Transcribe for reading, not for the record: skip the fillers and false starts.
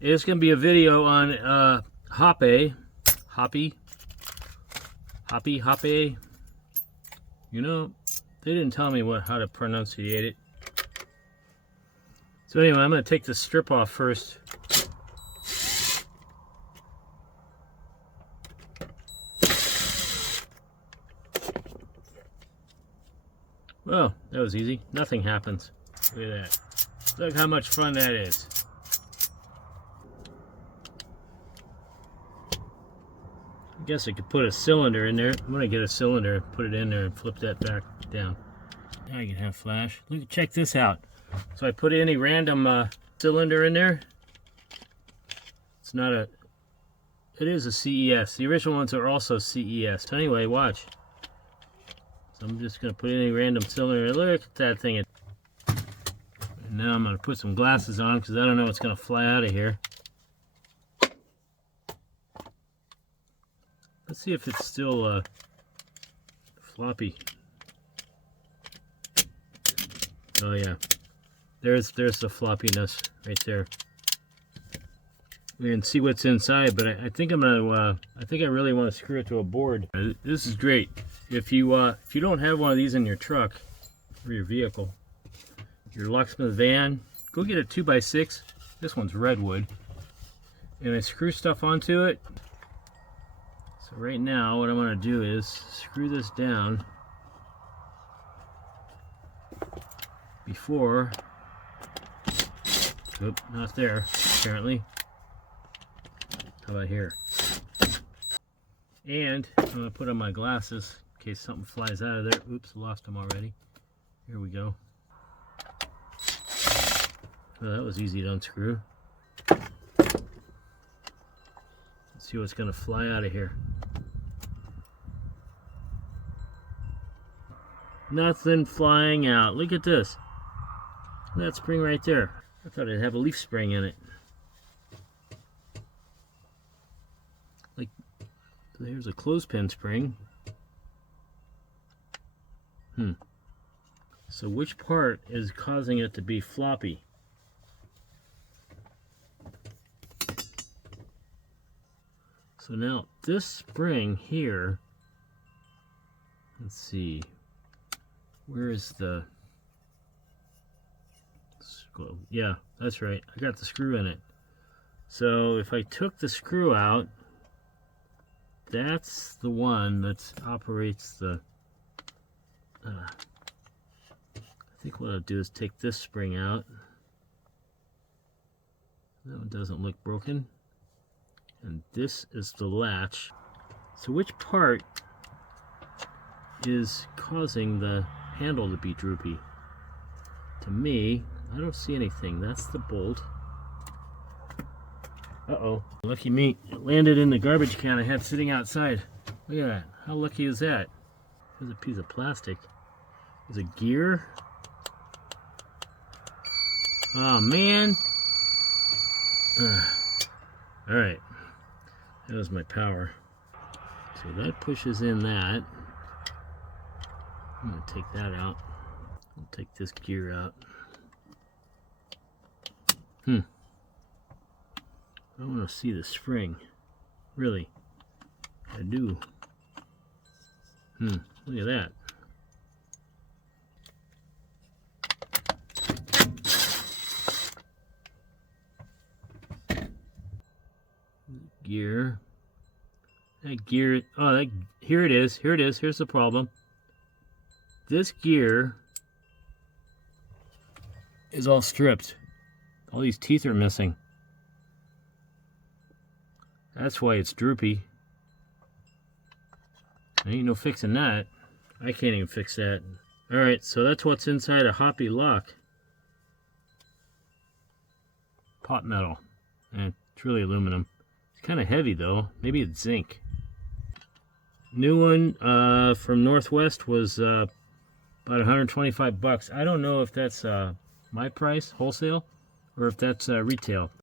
It's going to be a video on Hoppe. You know, they didn't tell me how to pronunciate it. So anyway, I'm going to take the strip off first. Well, that was easy. Nothing happens. Look at that. Look how much fun that is. I guess I could put a cylinder in there. I'm going to get a cylinder, put it in there, and flip that back down. Now you can have flash. Look, check this out. So I put any random cylinder in there. It's not a... It is a CES. The original ones are also CES. So anyway, watch. So I'm just going to put any random cylinder. Look at that thing. And now I'm going to put some glasses on because I don't know what's going to fly out of here. Let's see if it's still floppy. Oh yeah, there's the floppiness right there. We can see what's inside, but I think I'm gonna. I think I really want to screw it to a board. This is great. If you don't have one of these in your truck or your vehicle, your Locksmith van, go get a 2x6. This one's redwood, and I screw stuff onto it. So right now, what I'm going to do is screw this down before. Oop, not there, apparently. How about here? And I'm going to put on my glasses in case something flies out of there. Oops, lost them already. Here we go. Well, that was easy to unscrew. Let's see what's going to fly out of here. Nothing flying out. Look at this. That spring right there. I thought it'd have a leaf spring in it. Like, there's a clothespin spring. So which part is causing it to be floppy? So now this spring here, let's see, where is the, yeah, that's right, I got the screw in it. So if I took the screw out, that's the one that operates the, I think what I'll do is take this spring out. That one doesn't look broken. And this is the latch. So which part is causing the handle to be droopy? To me, I don't see anything. That's the bolt. Uh-oh. Lucky me. It landed in the garbage can I had sitting outside. Look at that. How lucky is that? There's a piece of plastic. There's a gear. Oh, man. Alright. That was my power. So that pushes in that. I'm going to take that out. I'll take this gear out. I want to see the spring. Really. I do. Look at that. Gear. That gear. Oh, here it is. Here it is. Here's the problem. This gear is all stripped. All these teeth are missing. That's why it's droopy. Ain't no fixing that. I can't even fix that. Alright, so that's what's inside a Hoppe lock. Pot metal. And it's really aluminum. It's kind of heavy though. Maybe it's zinc. New one from Northwest was about 125 bucks. I don't know if that's my price, wholesale, or if that's retail.